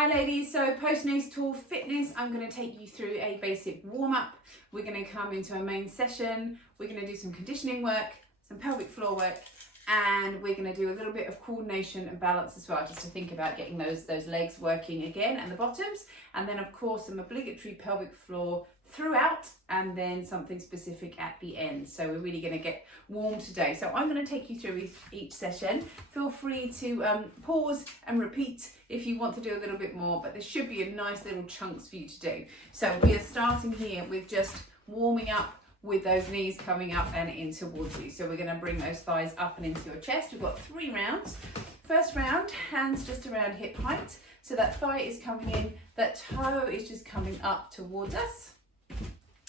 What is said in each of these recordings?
Hi ladies, so postnatal fitness, I'm going to take you through a basic warm-up. We're going to come into a main session, we're going to do some conditioning work, some pelvic floor work, and we're going to do a little bit of coordination and balance as well, just to think about getting those legs working again and the bottoms, and then of course some obligatory pelvic floor throughout, and then something specific at the end. So we're really going to get warm today. So I'm going to take you through each session. Feel free to pause and repeat if you want to do a little bit more, but there should be a nice little chunks for you to do. So we are starting here with just warming up with those knees coming up and in towards you. So we're going to bring those thighs up and into your chest. We've got 3 rounds. First round, hands just around hip height. So that thigh is coming in, that toe is just coming up towards us.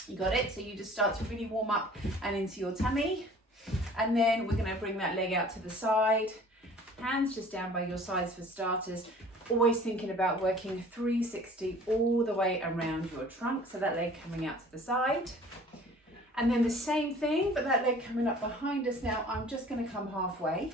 You got it? So you just start to really warm up and into your tummy. And then we're going to bring that leg out to the side. Hands just down by your sides for starters. Always thinking about working 360 all the way around your trunk. So that leg coming out to the side. And then the same thing, but that leg coming up behind us. Now I'm just going to come halfway.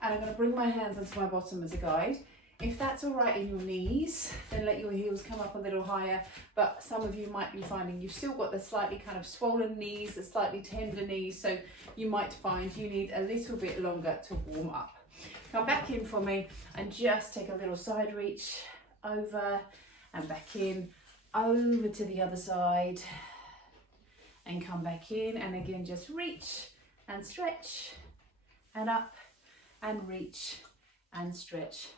And I'm going to bring my hands onto my bottom as a guide. If that's all right in your knees, then let your heels come up a little higher. But some of you might be finding you've still got the slightly kind of swollen knees, the slightly tender knees. So you might find you need a little bit longer to warm up. Come back in for me and just take a little side reach over and back in, over to the other side and come back in. And again, just reach and stretch and up and reach and stretch.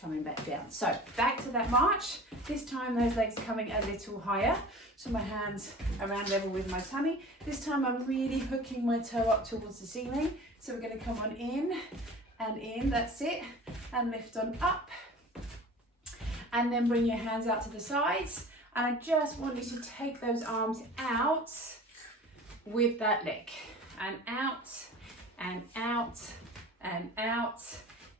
Coming back down. So back to that march. This time those legs coming a little higher. So my hands around level with my tummy. This time I'm really hooking my toe up towards the ceiling. So we're going to come on in and in. That's it. And lift on up. And then bring your hands out to the sides. And I just want you to take those arms out with that leg. And out and out and out.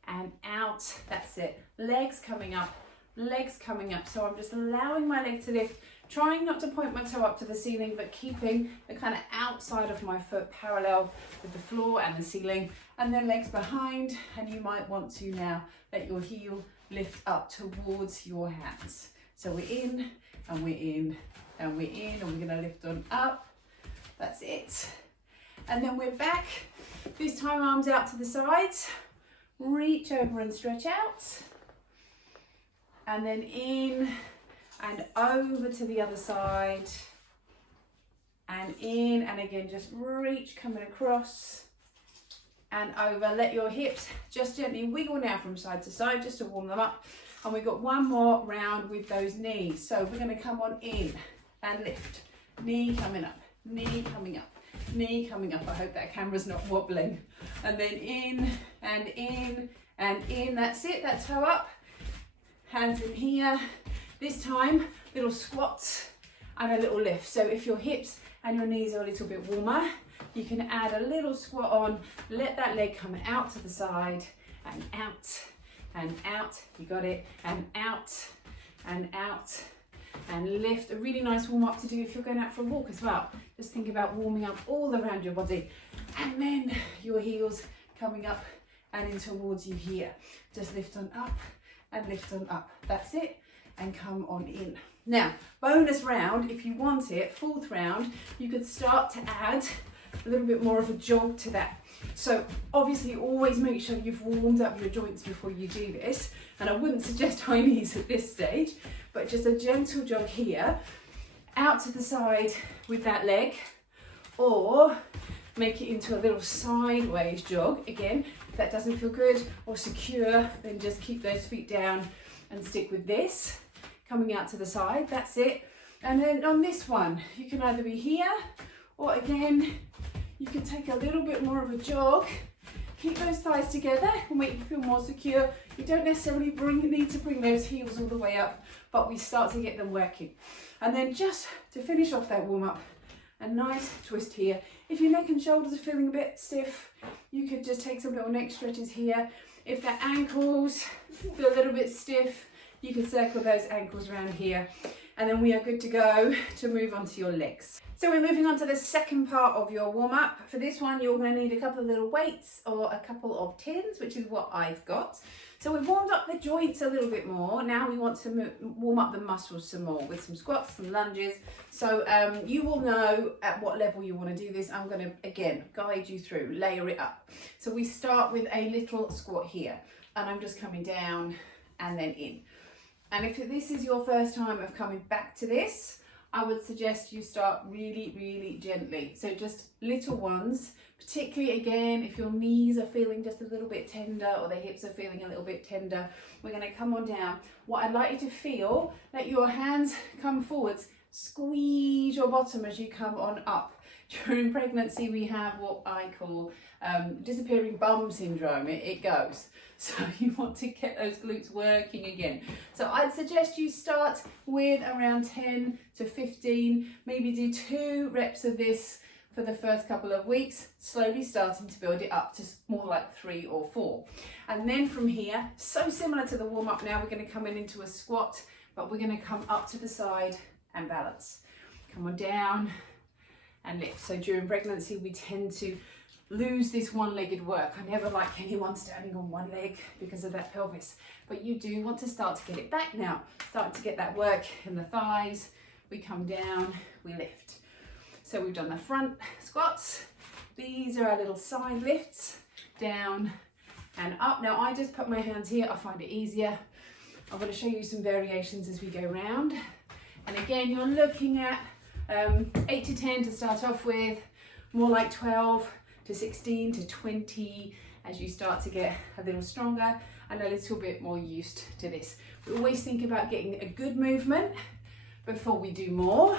And out. That's it. Legs coming up, legs coming up. So I'm just allowing my leg to lift, trying not to point my toe up to the ceiling, but keeping the kind of outside of my foot parallel with the floor and the ceiling. And then legs behind, and you might want to now let your heel lift up towards your hands. So we're in and we're in and we're in, and we're going to lift on up. That's it. And then we're back. This time arms out to the sides. Reach over and stretch out, and then in and over to the other side, and in, and again just reach, coming across and over. Let your hips just gently wiggle now from side to side just to warm them up. And we've got one more round with those knees. So we're going to come on in and lift, knee coming up, knee coming up, knee coming up. I hope that camera's not wobbling. And then in and in and in. That's it. That toe up. Hands in here. This time, little squats and a little lift. So if your hips and your knees are a little bit warmer, you can add a little squat on. Let that leg come out to the side and out and out. You got it. And out and out. And lift. A really nice warm up to do if you're going out for a walk as well. Just think about warming up all around your body. And then your heels coming up and in towards you here. Just lift on up and lift on up. That's it. And come on in. Now, bonus round, if you want it, 4th round, you could start to add a little bit more of a jog to that. So obviously always make sure you've warmed up your joints before you do this. And I wouldn't suggest high knees at this stage, but just a gentle jog here, out to the side with that leg, or make it into a little sideways jog. Again, if that doesn't feel good or secure, then just keep those feet down and stick with this. Coming out to the side, that's it. And then on this one, you can either be here, or again, you can take a little bit more of a jog. Keep those thighs together and make you feel more secure. You don't necessarily need to bring those heels all the way up, but we start to get them working. And then just to finish off that warm up, a nice twist here. If your neck and shoulders are feeling a bit stiff, you could just take some little neck stretches here. If the ankles feel a little bit stiff, you can circle those ankles around here. And then we are good to go to move on to your legs. So we're moving on to the second part of your warm-up. For this one, you're going to need a couple of little weights or a couple of tins, which is what I've got. So we've warmed up the joints a little bit more. Now we want to warm up the muscles some more with some squats, some lunges. So you will know at what level you want to do this. I'm going to, again, guide you through, layer it up. So we start with a little squat here, and I'm just coming down and then in. And if this is your first time of coming back to this, I would suggest you start really, really gently. So just little ones, particularly again, if your knees are feeling just a little bit tender or the hips are feeling a little bit tender, we're gonna come on down. What I'd like you to feel, let your hands come forwards, squeeze your bottom as you come on up. During pregnancy, we have what I call disappearing bum syndrome. It goes. So you want to get those glutes working again. So I'd suggest you start with around 10 to 15, maybe do 2 reps of this for the first couple of weeks, slowly starting to build it up to more like 3 or 4. And then from here, so similar to the warm up now, we're going to come into a squat, but we're going to come up to the side and balance. Come on down and lift. So during pregnancy, we tend to lose this one-legged work. I never like anyone standing on one leg because of that pelvis, but you do want to start to get it back now. Start to get that work in the thighs. We come down, we lift. So we've done the front squats. These are our little side lifts, down and up. Now I just put my hands here, I find it easier. I'm going to show you some variations as we go round. And again, you're looking at 8 to 10 to start off with, more like 12 to 16 to 20 as you start to get a little stronger and a little bit more used to this. We always think about getting a good movement before we do more,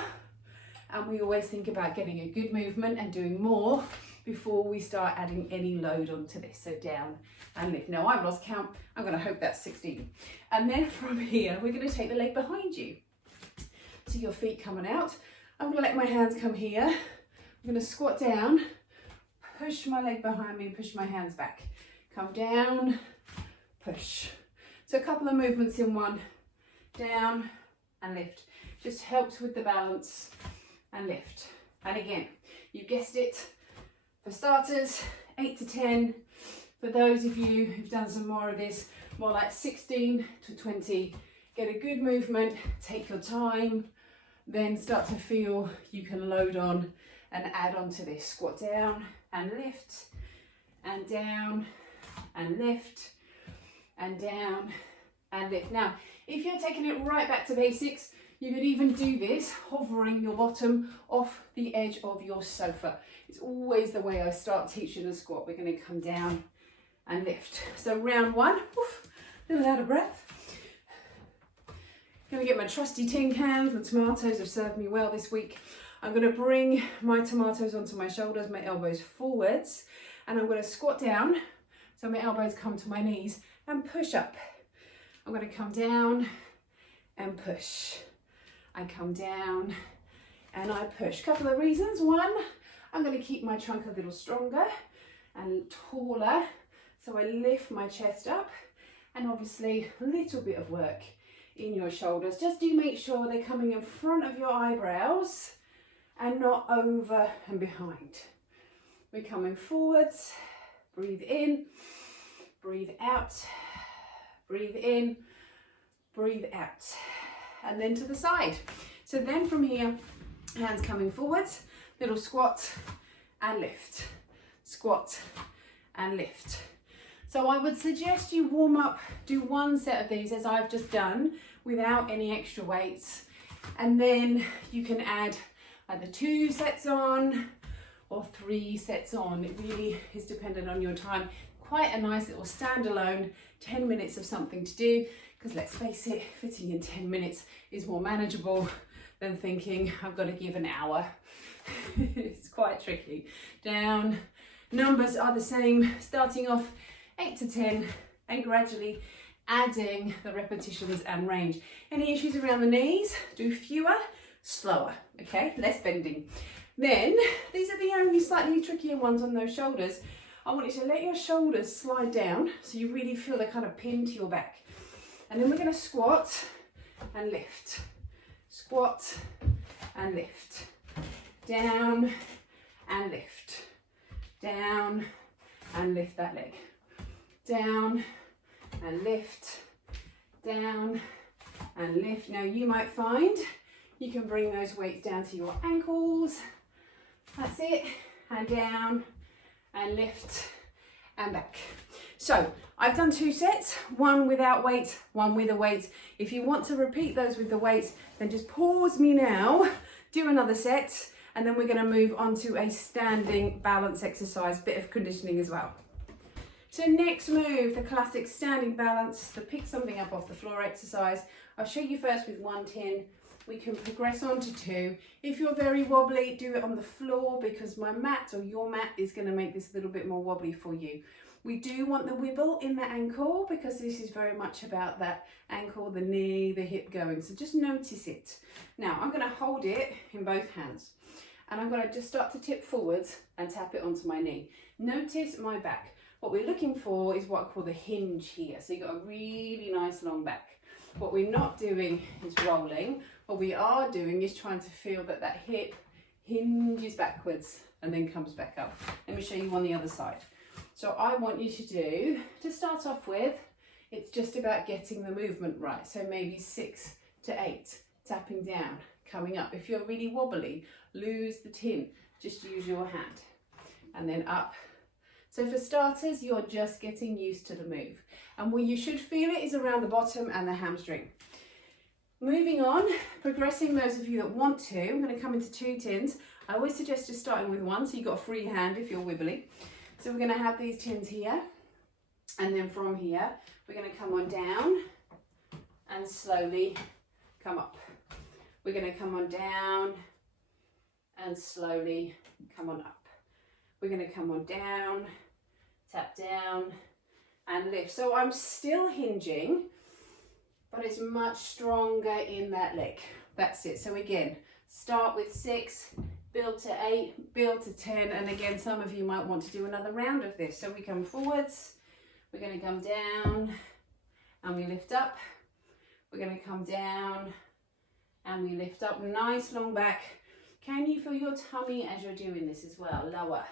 and we always think about getting a good movement and doing more before we start adding any load onto this. So down and lift. Now I've lost count, I'm going to hope that's 16. And then from here we're going to take the leg behind you, so your feet coming out. I'm going to let my hands come here. I'm going to squat down, push my leg behind me, push my hands back. Come down, push. So a couple of movements in one. Down and lift. Just helps with the balance and lift. And again, you guessed it, for starters, 8 to 10. For those of you who've done some more of this, more like 16 to 20. Get a good movement, take your time, then start to feel you can load on and add on to this. Squat down and lift, and down and lift, and down and lift. Now, if you're taking it right back to basics, you could even do this hovering your bottom off the edge of your sofa. It's always the way I start teaching a squat. We're going to come down and lift. So round one, oof, a little out of breath. Going to get my trusty tin cans. The tomatoes have served me well this week. I'm going to bring my tomatoes onto my shoulders, my elbows forwards, and I'm going to squat down so my elbows come to my knees and push up. I'm going to come down and push. I come down and I push. Couple of reasons. One, I'm going to keep my trunk a little stronger and taller, so I lift my chest up, and obviously a little bit of work in your shoulders. Just do make sure they're coming in front of your eyebrows and not over and behind. We're coming forwards, breathe in, breathe out, breathe in, breathe out, and then to the side. So then from here, hands coming forwards, little squat and lift, squat and lift. So I would suggest you warm up, do one set of these as I've just done without any extra weights, and then you can add either 2 sets on or 3 sets on. It really is dependent on your time. Quite a nice little standalone 10 minutes of something to do, because let's face it, fitting in 10 minutes is more manageable than thinking I've got to give an hour. It's quite tricky. Down, numbers are the same, starting off 8 to 10 and gradually adding the repetitions and range. Any issues around the knees? Do fewer, slower, okay? Less bending. Then, these are the only slightly trickier ones on those shoulders. I want you to let your shoulders slide down so you really feel they kind of pin to your back. And then we're going to squat and lift. Squat and lift. Down and lift. Down and lift that leg. Down and lift, down and lift. Now you might find you can bring those weights down to your ankles. That's it, and down and lift and back. So I've done 2 sets, one without weight, one with a weight. If you want to repeat those with the weights, then just pause me now, do another set, and then we're going to move on to a standing balance exercise, bit of conditioning as well. So next move, the classic standing balance, the pick something up off the floor exercise. I'll show you first with 1 tin. We can progress on to 2. If you're very wobbly, do it on the floor because my mat or your mat is going to make this a little bit more wobbly for you. We do want the wibble in the ankle because this is very much about that ankle, the knee, the hip going. So just notice it. Now I'm going to hold it in both hands and I'm going to just start to tip forwards and tap it onto my knee. Notice my back. What we're looking for is what I call the hinge here. So you've got a really nice long back. What we're not doing is rolling. What we are doing is trying to feel that that hip hinges backwards and then comes back up. Let me show you on the other side. So I want you to start off with, it's just about getting the movement right. So maybe 6 to 8, tapping down, coming up. If you're really wobbly, lose the tin, just use your hand. And then up. So for starters, you're just getting used to the move. And where you should feel it is around the bottom and the hamstring. Moving on, progressing those of you that want to, I'm going to come into 2 tins. I always suggest just starting with 1 so you've got a free hand if you're wibbly. So we're going to have these tins here, and then from here we're going to come on down and slowly come up. We're going to come on down and slowly come on up. We're going to come on down, tap down and lift. So I'm still hinging, but it's much stronger in that leg. That's it. So again, start with 6, build to 8, build to 10, and again, some of you might want to do another round of this. So we come forwards, we're going to come down, and we lift up. We're going to come down, and we lift up. Nice long back. Can you feel your tummy as you're doing this as well? Lower,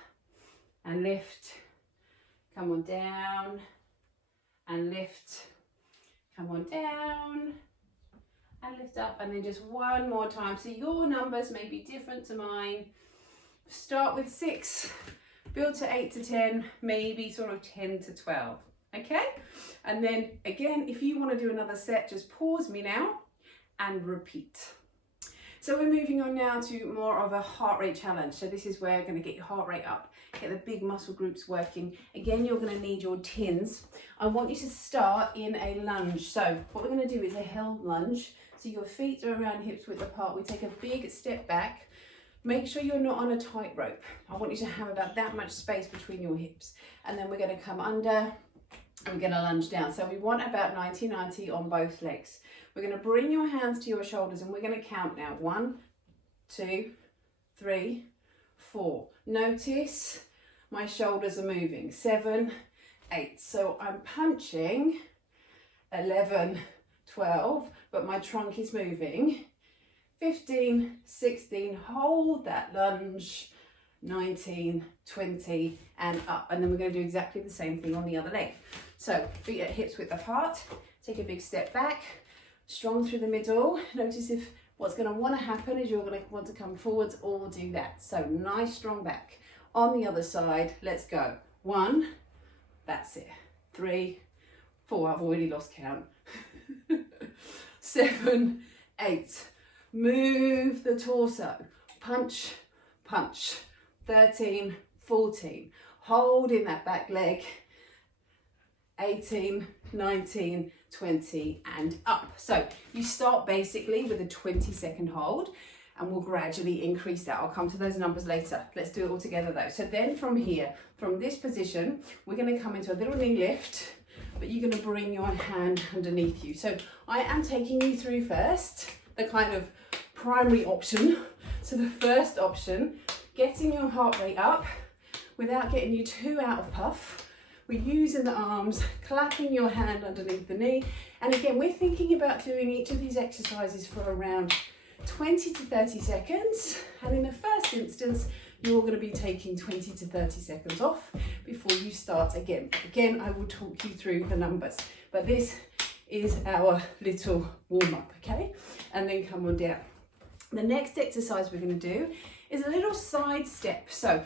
and lift. Come on down, and lift. Come on down, and lift up, and then just one more time. So your numbers may be different to mine. Start with 6, build to 8 to 10, maybe sort of 10 to 12, okay? And then again, if you want to do another set, just pause me now and repeat. So we're moving on now to more of a heart rate challenge. So this is where you're going to get your heart rate up, get the big muscle groups working. Again, you're going to need your tins. I want you to start in a lunge. So what we're going to do is a held lunge. So your feet are around hips width apart. We take a big step back. Make sure you're not on a tightrope. I want you to have about that much space between your hips. And then we're going to come under and we're going to lunge down. So we want about 90-90 on both legs. We're going to bring your hands to your shoulders and we're going to count now. 1, 2, 3, 4. Notice my shoulders are moving. 7, 8. So I'm punching 11, 12, but my trunk is moving. 15, 16, hold that lunge. 19, 20, and up. And then we're going to do exactly the same thing on the other leg. So feet at hips width apart. Take a big step back. Strong through the middle. Notice if what's going to want to happen is you're going to want to come forwards or do that. So nice strong back. On the other side, let's go. 1, that's it. 3, 4, I've already lost count. 7, 8. Move the torso. Punch, punch. 13, 14. Hold in that back leg. 18, 19, 20, and up. So you start basically with a 20-second hold and we'll gradually increase that. I'll come to those numbers later. Let's do it all together though. So then from here, from this position, we're going to come into a little knee lift, but you're going to bring your hand underneath you. So I am taking you through first the kind of primary option. So the first option, getting your heart rate up without getting you too out of puff. We're using the arms, clapping your hand underneath the knee. And again, we're thinking about doing each of these exercises for around 20 to 30 seconds. And in the first instance, you're going to be taking 20 to 30 seconds off before you start again. Again, I will talk you through the numbers. But this is our little warm up, okay? And then come on down. The next exercise we're going to do is a little side step. So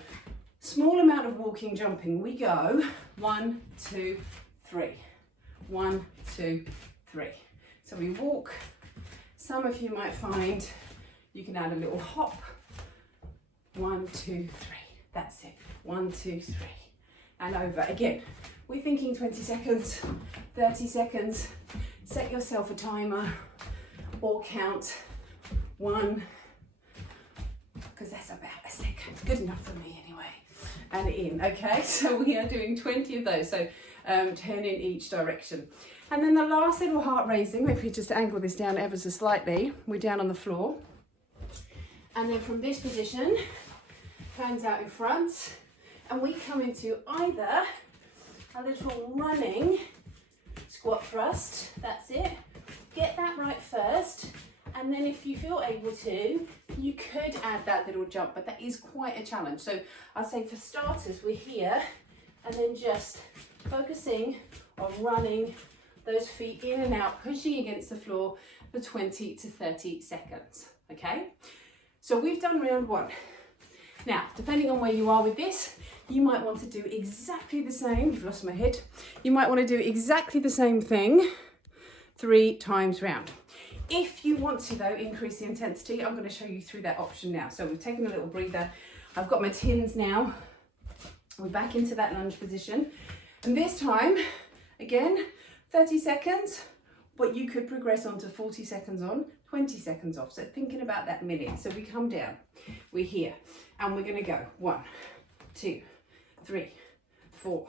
small amount of walking, jumping. We go 1, 2, 3. 1, 2, 3. So we walk. Some of you might find you can add a little hop. 1, 2, 3. That's it. 1, 2, 3. And over. Again, we're thinking 20 seconds, 30 seconds. Set yourself a timer or count 1, because that's about a second. Good enough for me anyway. And in, okay? So we are doing 20 of those. So 10 in each direction. And then the last little heart raising, if we just angle this down ever so slightly, we're down on the floor. And then from this position, hands out in front, and we come into either a little running squat thrust, that's it. Get that right first, and then if you feel able to, you could add that little jump, but that is quite a challenge. So I'd say for starters, we're here, and then just focusing on running those feet in and out, pushing against the floor for 20 to 30 seconds, okay? So we've done round 1. Now, depending on where you are with this, you might want to do exactly the same. You've lost my head. You might want to do exactly the same thing 3 times round. If you want to, though, increase the intensity, I'm going to show you through that option now. So we've taken a little breather. I've got my tins now. We're back into that lunge position. And this time, again, 30 seconds, but you could progress on to 40 seconds on, 20 seconds off. So thinking about that minute. So we come down, we're here, and we're going to go 1, 2, 3, 4,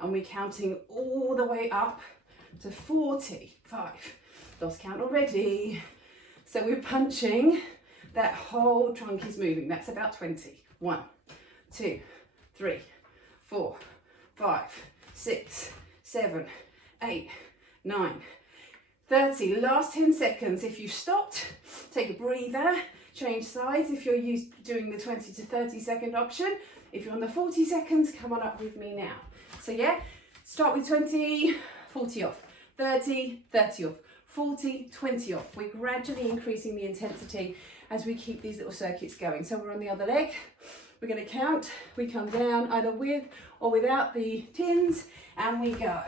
and we're counting all the way up to 45. Lost count already. So we're punching, that whole trunk is moving. That's about 20. 1, 2, 3, 4, 5, 6, 7, 8, 9, 30. Last 10 seconds. If you stopped, take a breather, change sides. If you're used to doing the 20 to 30 second option, if you're on the 40 seconds, come on up with me now. So yeah, start with 20, 40 off, 30, 30 off, 40, 20 off. We're gradually increasing the intensity as we keep these little circuits going. So we're on the other leg. We're going to count. We come down either with or without the tins, and we go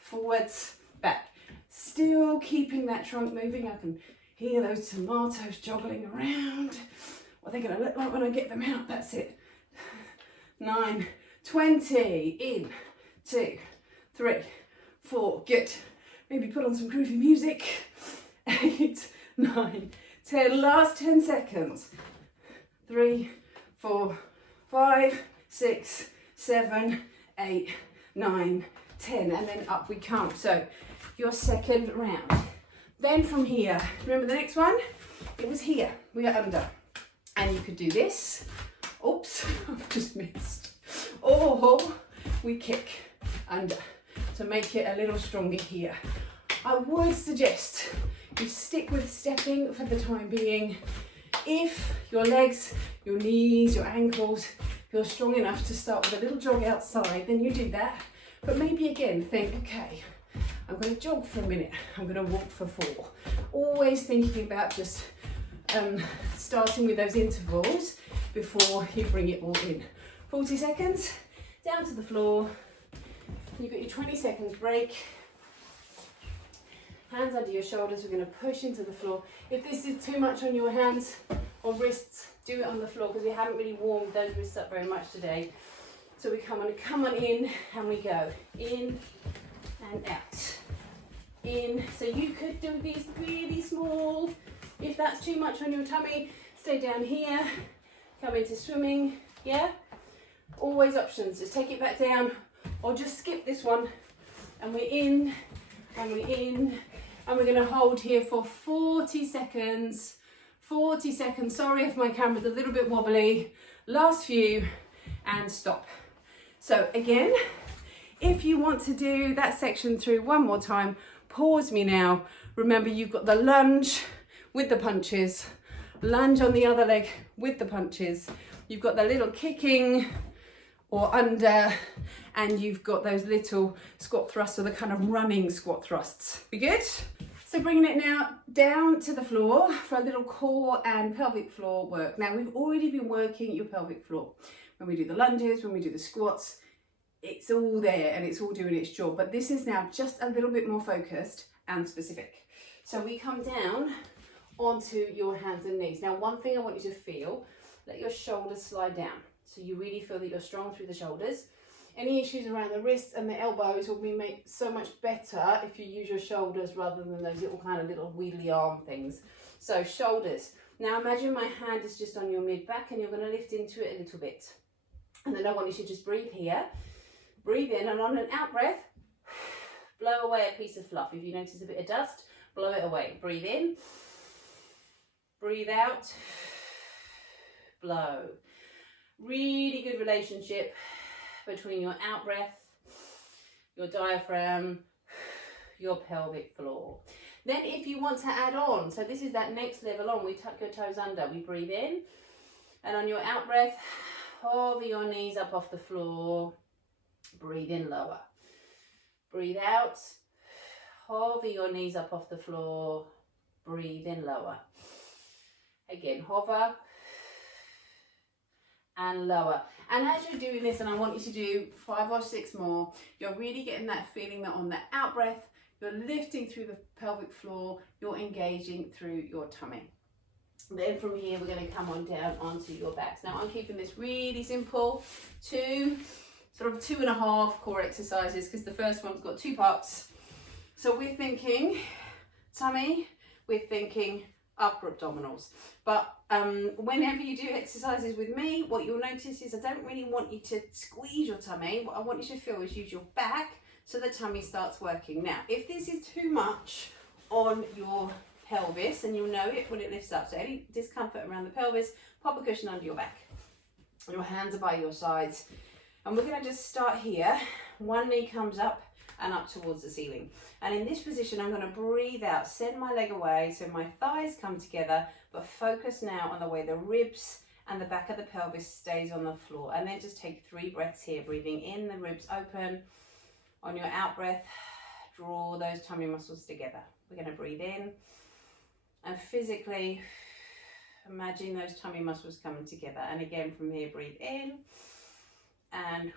forwards, back. Still keeping that trunk moving. I can hear those tomatoes joggling around. What are they going to look like when I get them out? That's it. 9, 20, in, 2, 3, 4, good. Maybe put on some groovy music. 8, 9, 10, last 10 seconds. 3, 4, 5, 6, 7, 8, 9, 10, and then up we come. So your second round. Then from here, remember the next one? It was here, we are under. And you could do this. Oops, I've just missed. Or we kick under to make it a little stronger here. I would suggest you stick with stepping for the time being. If your legs, your knees, your ankles feel strong enough to start with a little jog outside, then you do that. But maybe again, think, okay, I'm going to jog for a minute. I'm going to walk for 4. Always thinking about just starting with those intervals before you bring it all in. 40 seconds, down to the floor. You've got your 20 seconds break. Hands under your shoulders, we're going to push into the floor. If this is too much on your hands or wrists, do it on the floor because we haven't really warmed those wrists up very much today. So we come on in and we go in and out. In, so you could do these really small. If that's too much on your tummy, stay down here, come into swimming, yeah? Always options, just take it back down or just skip this one. And we're in, and we're in, and we're gonna hold here for 40 seconds. 40 seconds, sorry if my camera's a little bit wobbly. Last few, and stop. So again, if you want to do that section through one more time, pause me now. Remember, you've got the lunge with the punches, lunge on the other leg with the punches. You've got the little kicking or under, and you've got those little squat thrusts or the kind of running squat thrusts. Be good? So bringing it now down to the floor for a little core and pelvic floor work. Now we've already been working your pelvic floor. When we do the lunges, when we do the squats, it's all there and it's all doing its job. But this is now just a little bit more focused and specific. So we come down onto your hands and knees. Now one thing I want you to feel, let your shoulders slide down. So you really feel that you're strong through the shoulders. Any issues around the wrists and the elbows will be made so much better if you use your shoulders rather than those little kind of little wheelie arm things. So shoulders. Now imagine my hand is just on your mid back and you're going to lift into it a little bit. And then I want you to just breathe here. Breathe in, and on an out breath, blow away a piece of fluff. If you notice a bit of dust, blow it away. Breathe in. Breathe out. Blow. Really good relationship between your out breath, your diaphragm, your pelvic floor. Then if you want to add on, so this is that next level on, we tuck your toes under, we breathe in, and on your out breath, hover your knees up off the floor, breathe in lower. Breathe out, hover your knees up off the floor, breathe in lower. Again, hover and lower. And as you're doing this, and I want you to do 5 or 6 more, you're really getting that feeling that on the out breath, you're lifting through the pelvic floor, you're engaging through your tummy. Then from here, we're going to come on down onto your backs. Now I'm keeping this really simple, 2 and a half core exercises, because the first one's got 2 parts. So we're thinking tummy, we're thinking upper abdominals. But whenever you do exercises with me, what you'll notice is I don't really want you to squeeze your tummy. What I want you to feel is use your back so the tummy starts working. Now, if this is too much on your pelvis, and you'll know it when it lifts up, so any discomfort around the pelvis, pop a cushion under your back. Your hands are by your sides. And we're going to just start here. One knee comes up and up towards the ceiling. And in this position, I'm going to breathe out, send my leg away so my thighs come together, but focus now on the way the ribs and the back of the pelvis stays on the floor. And then just take 3 breaths here, breathing in, the ribs open. On your out breath, draw those tummy muscles together. We're going to breathe in and physically imagine those tummy muscles coming together. And again, from here, breathe in and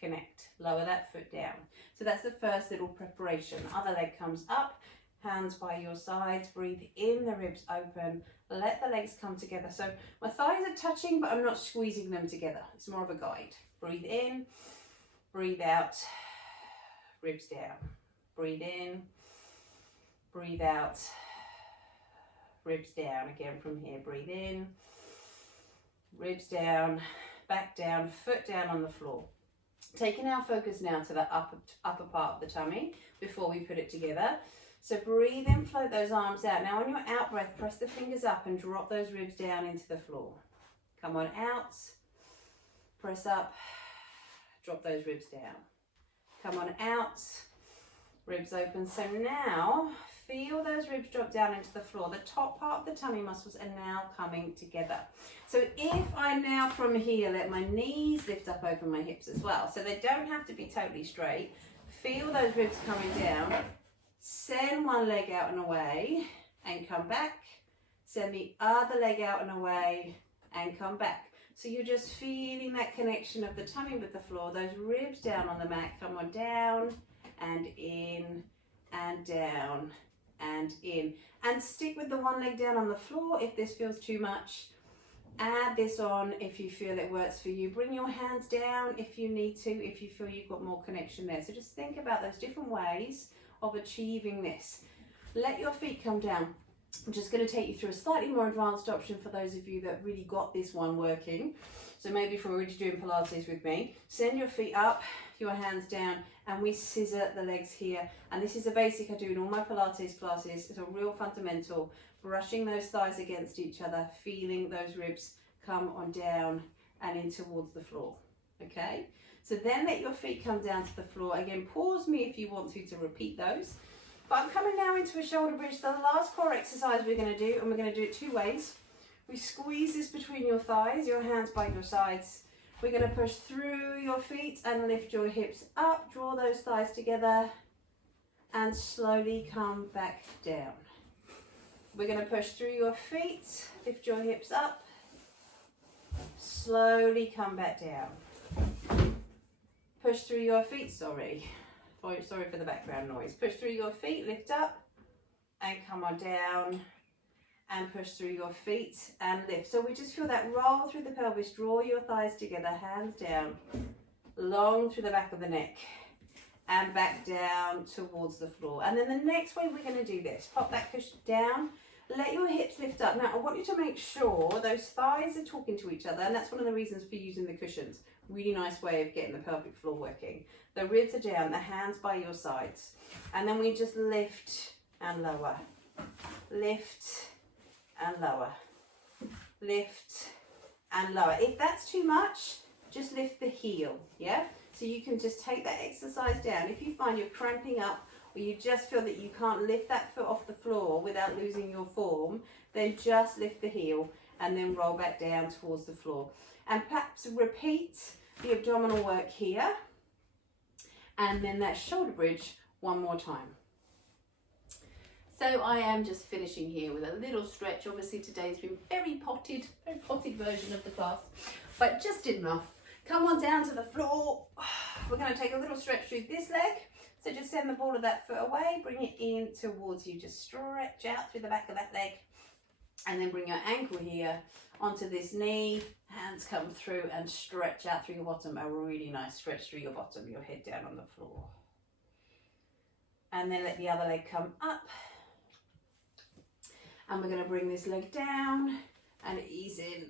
connect. Lower that foot down. So that's the first little preparation. Other leg comes up, hands by your sides, breathe in, the ribs open, let the legs come together. So my thighs are touching, but I'm not squeezing them together. It's more of a guide. Breathe in, breathe out, ribs down. Breathe in, breathe out, ribs down. Again from here, breathe in, ribs down, back down, foot down on the floor. Taking our focus now to the upper part of the tummy before we put it together. So breathe in, float those arms out. Now on your out breath, press the fingers up and drop those ribs down into the floor. Come on out, press up, drop those ribs down. Come on out, ribs open. So now feel those ribs drop down into the floor. The top part of the tummy muscles are now coming together. So if I now from here let my knees lift up over my hips as well, so they don't have to be totally straight, feel those ribs coming down, send one leg out and away and come back, send the other leg out and away and come back. So you're just feeling that connection of the tummy with the floor, those ribs down on the mat, come on down and in and down and in. And stick with the one leg down on the floor if this feels too much. Add this on if you feel it works for you. Bring your hands down if you need to, if you feel you've got more connection there. So just think about those different ways of achieving this. Let your feet come down. I'm just going to take you through a slightly more advanced option for those of you that really got this one working. So maybe if we're already doing Pilates with me, send your feet up, your hands down, and we scissor the legs here. And this is a basic I do in all my Pilates classes. It's a real fundamental, brushing those thighs against each other, feeling those ribs come on down and in towards the floor. Okay, so then let your feet come down to the floor. Again, pause me if you want to repeat those. But I'm coming now into a shoulder bridge. So the last core exercise we're going to do, and we're going to do it 2 ways. We squeeze this between your thighs, your hands by your sides, We're going to push through your feet and lift your hips up. Draw those thighs together and slowly come back down. We're going to push through your feet, lift your hips up, slowly come back down. Push through your feet, sorry for the background noise. Push through your feet, lift up and come on down. And push through your feet and lift. So we just feel that roll through the pelvis. Draw your thighs together, hands down, long through the back of the neck and back down towards the floor. And then the next way we're going to do this, pop that cushion down, let your hips lift up. Now I want you to make sure those thighs are talking to each other, and that's one of the reasons for using the cushions. Really nice way of getting the pelvic floor working. The ribs are down, the hands by your sides. And then we just lift and lower. Lift and lower, lift and lower. If that's too much, just lift the heel, yeah? So you can just take that exercise down. If you find you're cramping up or you just feel that you can't lift that foot off the floor without losing your form, then just lift the heel and then roll back down towards the floor. And perhaps repeat the abdominal work here and then that shoulder bridge one more time. So I am just finishing here with a little stretch. Obviously today's been very potted version of the class, but just enough. Come on down to the floor. We're going to take a little stretch through this leg. So just send the ball of that foot away, bring it in towards you. Just stretch out through the back of that leg and then bring your ankle here onto this knee. Hands come through and stretch out through your bottom. A really nice stretch through your bottom, your head down on the floor. And then let the other leg come up. And we're going to bring this leg down and ease in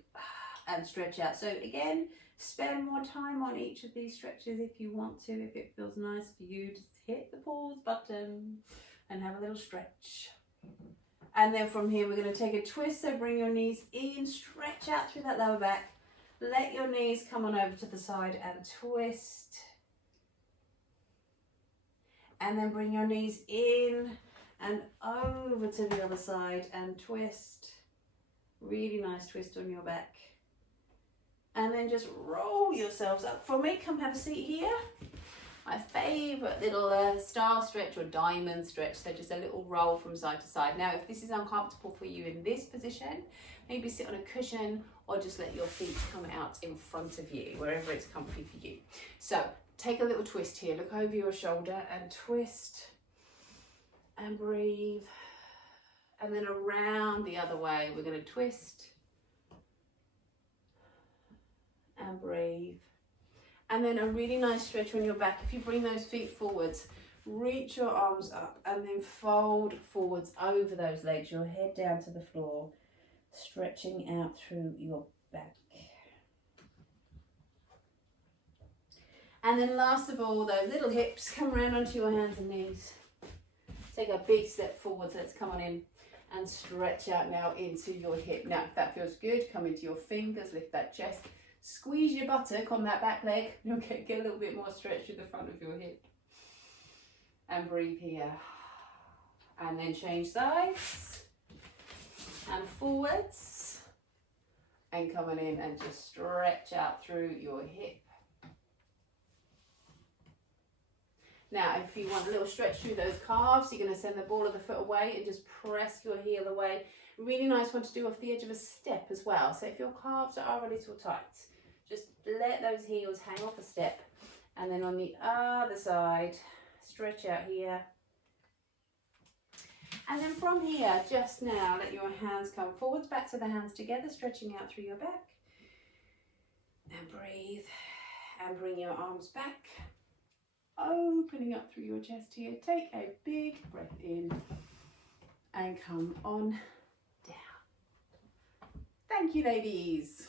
and stretch out. So again, spend more time on each of these stretches if you want to. If it feels nice for you, just hit the pause button and have a little stretch. And then from here, we're going to take a twist. So bring your knees in, stretch out through that lower back. Let your knees come on over to the side and twist. And then bring your knees in and over to the other side and twist. Really nice twist on your back. And then just roll yourselves up. For me, come have a seat here. My favourite little star stretch or diamond stretch. So just a little roll from side to side. Now, if this is uncomfortable for you in this position, maybe sit on a cushion or just let your feet come out in front of you, wherever it's comfy for you. So take a little twist here. Look over your shoulder and twist. And breathe, and then around the other way we're going to twist and breathe, and then a really nice stretch on your back. If you bring those feet forwards, reach your arms up and then fold forwards over those legs, your head down to the floor, stretching out through your back. And then last of all, those little hips, come around onto your hands and knees. Take a big step forwards. Let's come on in and stretch out now into your hip. Now, if that feels good, come into your fingers, lift that chest, squeeze your buttock on that back leg. You'll get a little bit more stretch through the front of your hip. And breathe here. And then change sides and forwards. And come on in and just stretch out through your hip. Now, if you want a little stretch through those calves, you're going to send the ball of the foot away and just press your heel away. Really nice one to do off the edge of a step as well. So if your calves are a little tight, just let those heels hang off a step. And then on the other side, stretch out here. And then from here, just now, let your hands come forwards, back to the hands together, stretching out through your back. And breathe. And bring your arms back. Opening up through your chest here. Take a big breath in and come on down. Thank you, ladies.